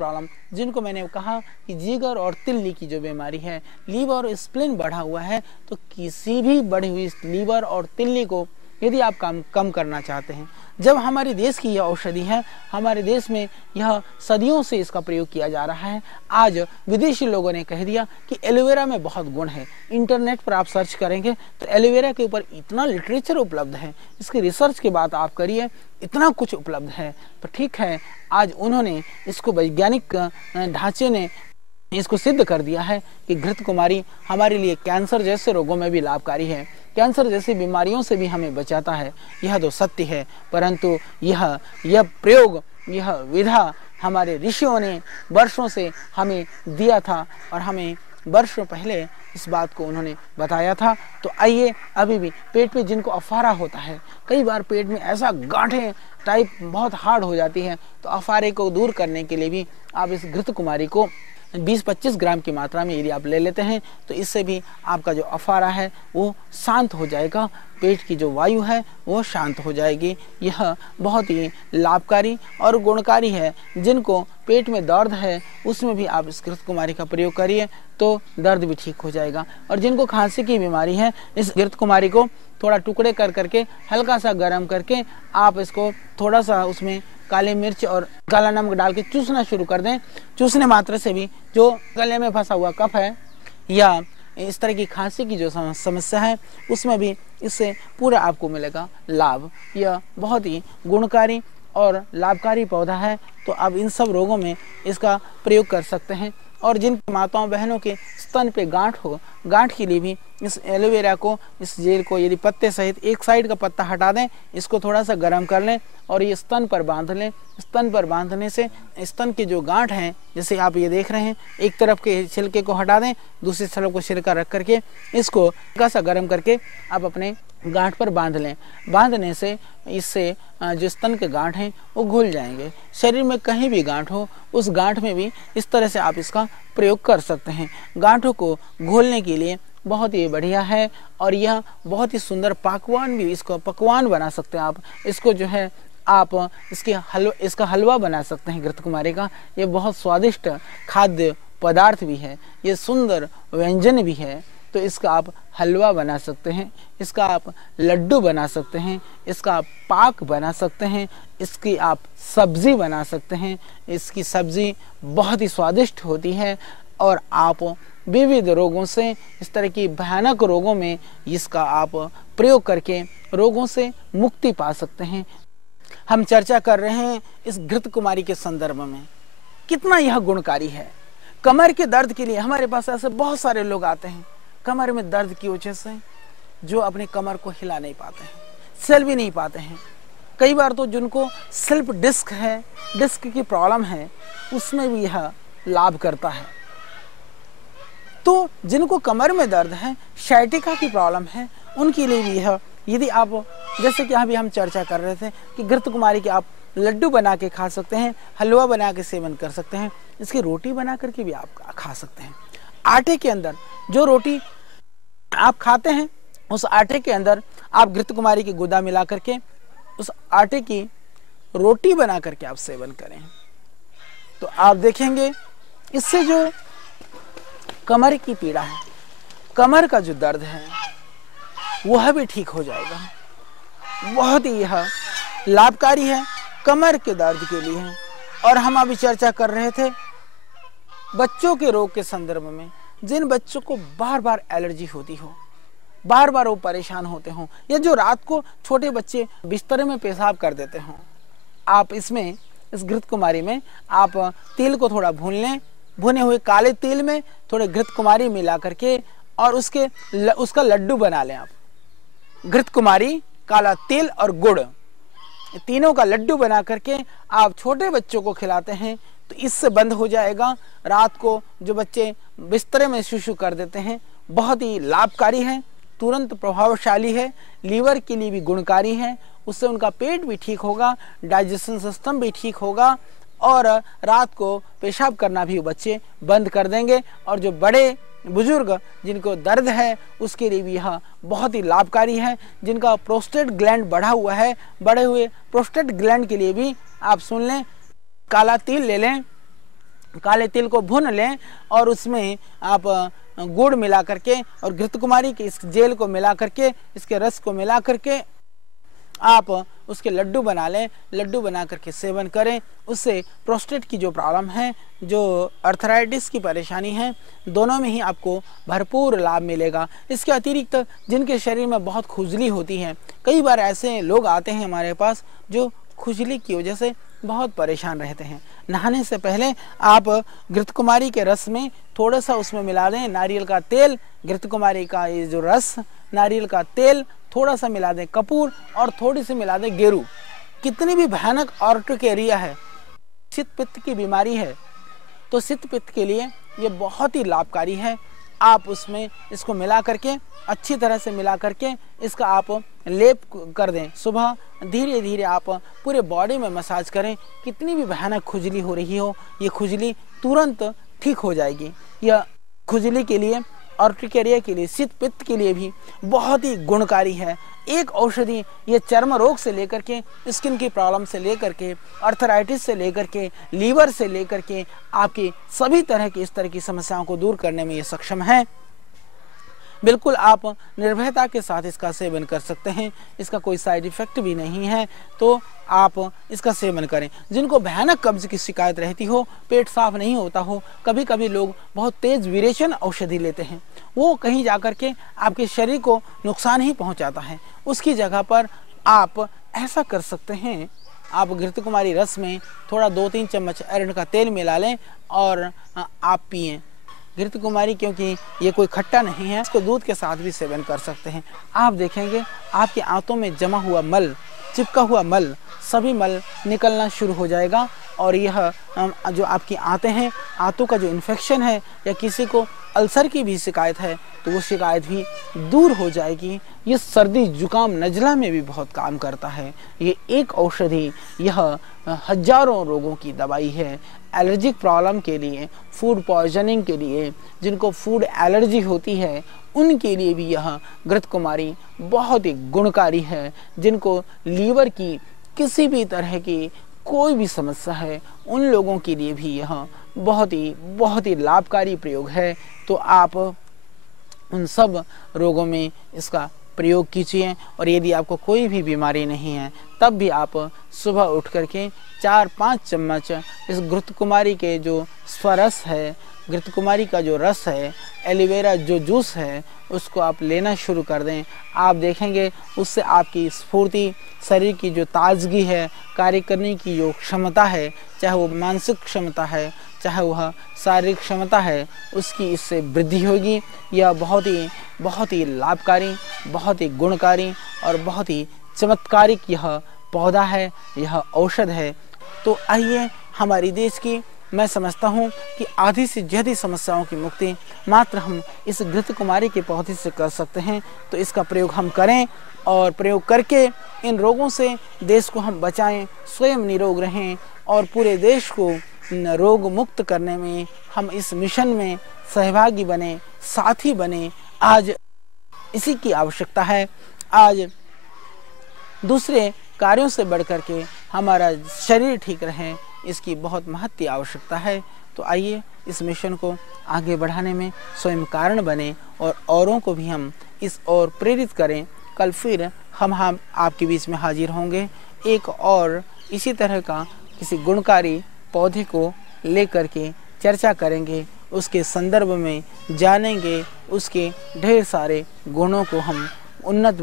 Problem, जिनको मैंने कहा कि जिगर और तिल्ली की जो बीमारी है, लीवर और स्प्लीन बढ़ा हुआ है, तो किसी भी बढ़ी हुई लीवर और तिल्ली को यदि आप कम करना चाहते हैं, जब हमारे देश की यह औषधि है, हमारे देश में यह सदियों से इसका प्रयोग किया जा रहा है। आज विदेशी लोगों ने कह दिया कि एलोवेरा में बहुत गुण है। इंटरनेट पर आप सर्च करेंगे तो एलोवेरा के ऊपर इतना लिटरेचर उपलब्ध है, इसकी रिसर्च की बात आप करिए, इतना कुछ उपलब्ध है। तो ठीक है, आज उन्होंने इसको वैज्ञानिक ढांचे ने इसको सिद्ध कर दिया है कि घृत कुमारी हमारे लिए कैंसर जैसे रोगों में भी लाभकारी है, कैंसर जैसी बीमारियों से भी हमें बचाता है। यह तो सत्य है, परंतु यह प्रयोग, यह विधा हमारे ऋषियों ने वर्षों से हमें दिया था और हमें वर्षों पहले इस बात को उन्होंने बताया था। तो आइए, अभी भी पेट पे जिनको अफारा होता है, कई बार पेट में ऐसा गांठें टाइप बहुत हार्ड हो जाती है, तो अफारे को दूर करने के लिए भी आप इस घृत कुमारी को 20-25 ग्राम की मात्रा में यदि आप ले लेते हैं तो इससे भी आपका जो अफारा है वो शांत हो जाएगा, पेट की जो वायु है वो शांत हो जाएगी। यह बहुत ही लाभकारी और गुणकारी है। जिनको पेट में दर्द है उसमें भी आप इस घृत कुमारी का प्रयोग करिए तो दर्द भी ठीक हो जाएगा। और जिनको खांसी की बीमारी है, इस घृत कुमारी को थोड़ा टुकड़े कर करके हल्का सा गर्म करके आप इसको थोड़ा सा उसमें काली मिर्च और काला नमक डाल के चूसना शुरू कर दें। चूसने मात्र से भी जो गले में फंसा हुआ कफ है या इस तरह की खांसी की जो समस्या है उसमें भी इससे पूरा आपको मिलेगा लाभ। यह बहुत ही गुणकारी और लाभकारी पौधा है, तो आप इन सब रोगों में इसका प्रयोग कर सकते हैं। और जिन माताओं बहनों के स्तन पे गांठ हो, गांठ के लिए भी इस एलोवेरा को, इस जेल को यदि पत्ते सहित एक साइड का पत्ता हटा दें, इसको थोड़ा सा गर्म कर लें और ये स्तन पर बांध लें। स्तन पर बांधने से स्तन के जो गांठ हैं, जैसे आप ये देख रहे हैं, एक तरफ के छिलके को हटा दें, दूसरी तरफ को छिलका रख करके इसको हल्का सा गर्म करके आप अपने गांठ पर बांध लें। बांधने से इससे जो स्तन के गांठ हैं वो घुल जाएंगे। शरीर में कहीं भी गांठ हो, उस गांठ में भी इस तरह से आप इसका प्रयोग कर सकते हैं। गांठों को घोलने के लिए बहुत ही बढ़िया है और यह बहुत ही सुंदर पकवान भी, इसको पकवान बना सकते हैं आप। इसको जो है आप इसका हलवा बना सकते हैं घृत कुमारी का। ये बहुत स्वादिष्ट खाद्य पदार्थ भी है, ये सुंदर व्यंजन भी है। तो इसका आप हलवा बना सकते हैं, इसका आप लड्डू बना सकते हैं, इसका आप पाक बना सकते हैं, इसकी आप सब्जी बना सकते हैं। इसकी सब्जी बहुत ही स्वादिष्ट होती है और आप विविध रोगों से, इस तरह की भयानक रोगों में इसका आप प्रयोग करके रोगों से मुक्ति पा सकते हैं। हम चर्चा कर रहे हैं इस घृत कुमारी के संदर्भ में, कितना यह गुणकारी है। कमर के दर्द के लिए हमारे पास ऐसे बहुत सारे लोग आते हैं, कमर में दर्द की वजह से, जो अपनी कमर को हिला नहीं पाते हैं, चल भी नहीं पाते हैं। कई बार तो जिनको स्लिप डिस्क है, डिस्क की प्रॉब्लम है, उसमें भी यह लाभ करता है। तो जिनको कमर में दर्द है, शाइटिका की प्रॉब्लम है, उनके लिए भी यह, यदि आप, जैसे कि अभी हम चर्चा कर रहे थे कि घृत कुमारी के आप लड्डू बना के खा सकते हैं, हलवा बना के सेवन कर सकते हैं, इसकी रोटी बना करके भी आप खा सकते हैं। आटे के अंदर जो रोटी आप खाते हैं, उस आटे के अंदर आप घृत कुमारी की गुदा मिला करके उस आटे की रोटी बना करके आप सेवन करें, तो आप देखेंगे इससे जो कमर की पीड़ा है, कमर का जो दर्द है, वह भी ठीक हो जाएगा। बहुत ही यह लाभकारी है कमर के दर्द के लिए। और हम अभी चर्चा कर रहे थे बच्चों के रोग के संदर्भ में। जिन बच्चों को बार बार एलर्जी होती हो, बार बार वो परेशान होते हों, या जो रात को छोटे बच्चे बिस्तर में पेशाब कर देते हों, आप इसमें, इस घृत कुमारी में आप तिल को थोड़ा भून लें, भुने हुए काले तिल में थोड़े घृत कुमारी मिला करके और उसका लड्डू बना लें। आप घृत कुमारी, काला तिल और गुड़, तीनों का लड्डू बना करके आप छोटे बच्चों को खिलाते हैं तो इससे बंद हो जाएगा। रात को जो बच्चे बिस्तर में सुसु कर देते हैं, बहुत ही लाभकारी है, तुरंत प्रभावशाली है, लीवर के लिए भी गुणकारी है, उससे उनका पेट भी ठीक होगा, डाइजेशन सिस्टम भी ठीक होगा और रात को पेशाब करना भी बच्चे बंद कर देंगे। और जो बड़े बुजुर्ग जिनको दर्द है उसके लिए भी यह बहुत ही लाभकारी है। जिनका प्रोस्टेट ग्लैंड बढ़ा हुआ है, बढ़े हुए प्रोस्टेट ग्लैंड के लिए भी आप सुन लें, काला तिल ले लें, काले तिल को भून लें और उसमें आप गुड़ मिला करके और घृतकुमारी के इस जेल को मिला करके, इसके रस को मिला करके आप उसके लड्डू बना लें। लड्डू बना करके सेवन करें। उससे प्रोस्टेट की जो प्रॉब्लम है, जो अर्थराइटिस की परेशानी है, दोनों में ही आपको भरपूर लाभ मिलेगा। इसके अतिरिक्त जिनके शरीर में बहुत खुजली होती है, कई बार ऐसे लोग आते हैं हमारे पास जो खुजली की वजह से बहुत परेशान रहते हैं। नहाने से पहले आप घृतकुमारी के रस में थोड़ा सा उसमें मिला दें नारियल का तेल, घृतकुमारी का ये जो रस, नारियल का तेल, थोड़ा सा मिला दें कपूर और थोड़ी सी मिला दें गेरू। कितनी भी भयानक ऑर्टिकेरिया है, शीत पित्त की बीमारी है, तो शीत पित्त के लिए ये बहुत ही लाभकारी है। आप उसमें इसको मिला करके, अच्छी तरह से मिला करके इसका आप लेप कर दें। सुबह धीरे धीरे आप पूरे बॉडी में मसाज करें। कितनी भी भयानक खुजली हो रही हो, ये खुजली तुरंत ठीक हो जाएगी। यह खुजली के लिए, ऑर्टिकेरिया के लिए, शीत पित्त के लिए भी बहुत ही गुणकारी है। एक औषधि ये चर्म रोग से लेकर के, स्किन की प्रॉब्लम से लेकर के, अर्थराइटिस से लेकर के, लीवर से लेकर के, आपकी सभी तरह की इस तरह की समस्याओं को दूर करने में ये सक्षम है। बिल्कुल आप निर्भयता के साथ इसका सेवन कर सकते हैं। इसका कोई साइड इफेक्ट भी नहीं है, तो आप इसका सेवन करें। जिनको भयानक कब्ज की शिकायत रहती हो, पेट साफ नहीं होता हो, कभी कभी लोग बहुत तेज विरेचन औषधि लेते हैं, वो कहीं जाकर के आपके शरीर को नुकसान ही पहुंचाता है। उसकी जगह पर आप ऐसा कर सकते हैं, आप घृतकुमारी रस में थोड़ा 2-3 चम्मच अरंड का तेल मिला लें और आप पिएं। घृतकुमारी क्योंकि ये कोई खट्टा नहीं है, इसको दूध के साथ भी सेवन कर सकते हैं। आप देखेंगे आपके आंतों में जमा हुआ मल, चिपका हुआ मल, सभी मल निकलना शुरू हो जाएगा और यह जो आपकी आंतें हैं, आंतों का जो इन्फेक्शन है या किसी को अल्सर की भी शिकायत है तो वो शिकायत भी दूर हो जाएगी। ये सर्दी जुकाम नज़ला में भी बहुत काम करता है। ये एक औषधि यह हजारों रोगों की दवाई है। एलर्जिक प्रॉब्लम के लिए, फूड पॉइजनिंग के लिए, जिनको फूड एलर्जी होती है उनके लिए भी यह घृतकुमारी बहुत ही गुणकारी है। जिनको लीवर की किसी भी तरह की कोई भी समस्या है उन लोगों के लिए भी यह बहुत ही लाभकारी प्रयोग है। तो आप उन सब रोगों में इसका प्रयोग कीजिए। और यदि आपको कोई भी बीमारी नहीं है तब भी आप सुबह उठ करके 4-5 चम्मच इस घृतकुमारी के जो स्वरस है, घृतकुमारी का जो रस है, एलोवेरा जो जूस है, उसको आप लेना शुरू कर दें। आप देखेंगे उससे आपकी स्फूर्ति, शरीर की जो ताजगी है, कार्य करने की जो क्षमता है, चाहे वो मानसिक क्षमता है, चाहे वह शारीरिक क्षमता है, उसकी इससे वृद्धि होगी। यह बहुत ही लाभकारी, बहुत ही गुणकारी और बहुत ही चमत्कारिक यह पौधा है, यह औषध है। तो आइए, हमारी देश की मैं समझता हूँ कि आधी से ज़्यादा समस्याओं की मुक्ति मात्र हम इस घृतकुमारी के पौधे से कर सकते हैं। तो इसका प्रयोग हम करें और प्रयोग करके इन रोगों से देश को हम बचाएं, स्वयं निरोग रहें और पूरे देश को रोग मुक्त करने में हम इस मिशन में सहभागी बने, साथी बने। आज इसी की आवश्यकता है। आज दूसरे कार्यों से बढ़कर के हमारा शरीर ठीक रहे, इसकी बहुत महत्व आवश्यकता है। तो आइए इस मिशन को आगे बढ़ाने में स्वयं कारण बने और औरों को भी हम इस ओर प्रेरित करें। कल फिर हम आपके बीच में हाजिर होंगे, एक और इसी तरह का किसी गुणकारी पौधे को लेकर के चर्चा करेंगे, उसके संदर्भ में जानेंगे, उसके ढेर सारे गुणों को हम उन्नत